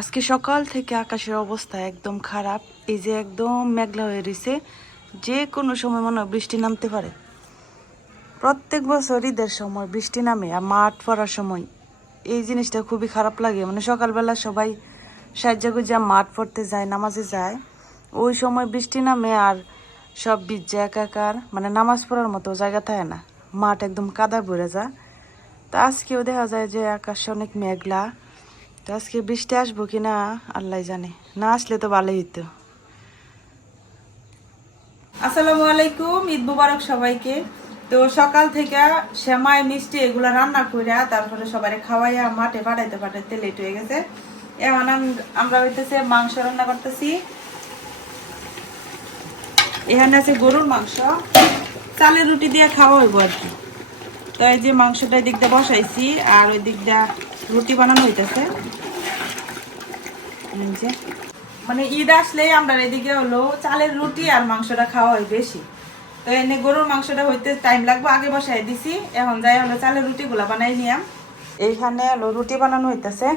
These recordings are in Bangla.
আজকে সকাল থেকে আকাশের অবস্থা একদম খারাপ। এই যে একদম মেঘলা হয়ে রয়েছে, যে কোনো সময় মনে হয় বৃষ্টি নামতে পারে। প্রত্যেক বছর ঈদের সময় বৃষ্টি নামে আর মাঠ পড়ার সময় এই জিনিসটা খুবই খারাপ লাগে। মানে সকালবেলা সবাই সাজ্জাগুজা মাঠ পড়তে যায়, নামাজে যায়, ওই সময় বৃষ্টি নামে আর সব ভিজে একাকার, মানে নামাজ পড়ার মতো জায়গা থাকে না, মাঠ একদম কাদা ভরে যায়। তা আজকেও দেখা যায় যে আকাশে অনেক মেঘলা। তো আজকে বৃষ্টি আসবো কি না আল্লাহ জানে, না আসলে তো ভালোই হতো। আসসালামু আলাইকুম, ঈদ মুবারক সবাইকে। তো সকাল থেকে সেমাই মিষ্টি এগুলা রান্না কইরা তারপরে সবাই খাওয়াইয়া মাঠে পাঠাইতে পাঠাইতে লেট হয়ে গেছে। এখন আমরা হইতেছে মাংস রান্না করতেছি। এখানে আছে গরুর মাংস, চালের রুটি দিয়ে খাওয়া হইব আর কি। তো এই যে মাংসটা দিক দিয়ে বসাইছি আর ওই দিক দিয়ে রুটি বানানো হইতেছে। মানে ঈদ আসলেই আমরা এদিকে হলো চালের রুটি আর মাংসটা খাওয়া হয় বেশি। তো এনে গরুর মাংসটা হইতে টাইম লাগবে, আগে বসাই দিছি। এখন যাই হলো চালের রুটিগুলা বানাই নিয়াম। এইখানে হলো রুটি বানানো হইতেছে,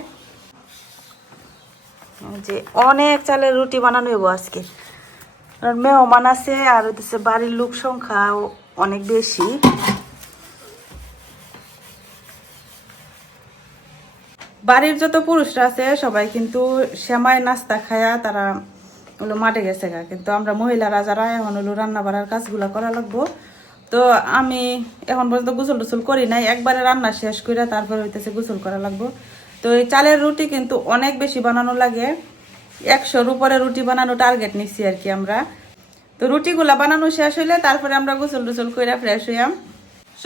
যে অনেক চালের রুটি বানানো হইব আজকে। কারণ মেহমান আছে আর হইতেছে বাড়ির লোক সংখ্যা অনেক বেশি। বাড়ির যত পুরুষরা আছে সবাই কিন্তু সেমাই নাস্তা খায়া তারা হলো মাঠে গেছে গা, কিন্তু আমরা মহিলারা যারা এখন হলো রান্না বাড়ার কাজগুলো করা লাগবো। তো আমি এখন পর্যন্ত গোসল টোসল করি নাই, একবারে রান্না শেষ করে তারপরে হইতেছে গোসল করা লাগবো। তো এই চালের রুটি কিন্তু অনেক বেশি বানানো লাগে, 100-র উপরে রুটি বানানো টার্গেট নিচ্ছি আর কি আমরা। তো রুটিগুলা বানানো শেষ হইলে তারপরে আমরা গোসল টোসল করে ফ্রেশ হইয়াম।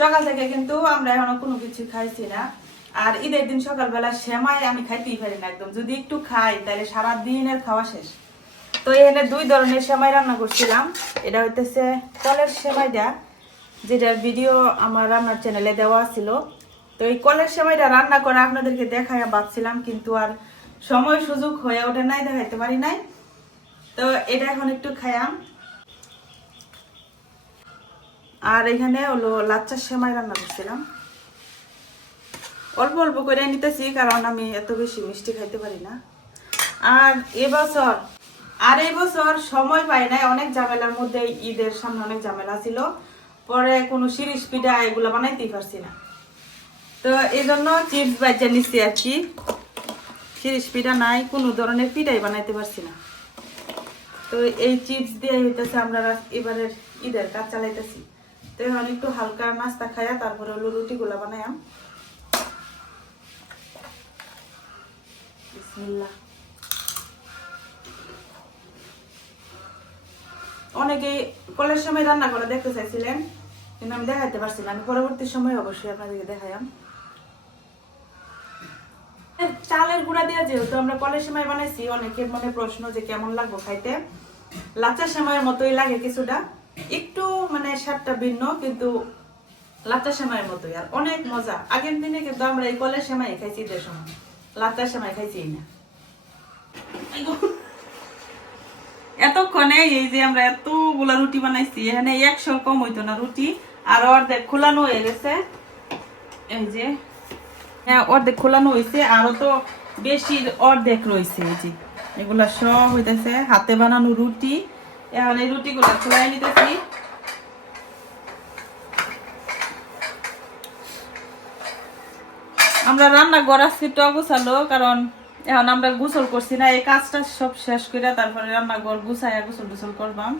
সকাল থেকে কিন্তু আমরা এখনো কোনো কিছু খাইছি না। আর ঈদের দিন সকালবেলা সেমাই আমি খাইতেই পারি না একদম, যদি একটু খাই তাহলে সারা দিনের খাওয়া শেষ। তো এখানে 2 ধরনের সেমাই রান্না করছিলাম। এটা হইতেছে কলের সেমাইটা, যেটার ভিডিও আমার রান্নার চ্যানেলে দেওয়া ছিল। তো এই কলের সেমাইটা রান্না করা আপনাদেরকে দেখায় ভাবছিলাম, কিন্তু আর সময় সুযোগ হয়ে ওঠে নাই, দেখাইতে পারি নাই। তো এটা এখন একটু খাইয়াম। আর এখানে হলো লাচ্চার সেমাই রান্না করছিলাম, অল্প অল্প করে নিতেছি কারণ আমি এত বেশি মিষ্টি খাইতে পারি না। আর এই বছর সময় পাই নাই, অনেক ঝামেলার মধ্যে, ঈদের সামনে অনেক ঝামেলা ছিল, পরে কোনো শিরিষ পিঠা এগুলো বানাইতেই পারছি না। তো এই জন্য চিপস বাচ্চা নিচ্ছি আর কি। শিরিষ পিঠা নাই, কোনো ধরনের পিঠাই বানাইতে পারছি না। তো এই চিপস দিয়ে হইতেছে আমরা এবারের ঈদের কাজ চালাইতেছি। তো এখন একটু হালকা নাস্তা খাইয়া তারপরে হলো রুটিগুলা বানাইম। বিসমিল্লাহ। অনেকেই কলের সময় রান্না করে দেখতে চাইছিলেন, কিন্তু আমি দেখাইতে পারছি না। আমি পরবর্তী সময় অবশ্যই আপনাদেরকে দেখাইম। চালের গুঁড়া দিয়ে যেহেতু আমরা কলের সেমাই বানাইছি, অনেকের মনে প্রশ্ন যে কেমন লাগবে খাইতে। লাচ্চা সেমাইয়ের মতোই লাগে কিছুটা, একটু মানে স্বাদটা ভিন্ন, কিন্তু লাচ্চা সেমাইয়ের মতোই আর অনেক মজা। আগের দিনে কিন্তু আমরা এই কলের সেমাই খাইছি, ঈদের সময় লাচ্চা সেমাই খাইছি না। এতক্ষণে এই যে আমরা এতগুলা রুটি বানাইছি, এখানে 100 কম হইতো না রুটি। আর অর্ধেক খোলানো হয়ে গেছে, এই যে হ্যাঁ অর্ধেক খোলানো হয়েছে, আরো তো বেশি অর্ধেক রয়েছে। এই যে এগুলা সব হইতেছে হাতে বানানো রুটি। এখন এই রুটিগুলা খোলাই নিতেছি। আমরা রান্না করা আজকে অগোছালো, কারণ এখন আমরা গোসল করছি না, এই কাজটা সব শেষ করে তারপরে রান্না ঘর গুছাইয়া গোসল টোসল করবাম।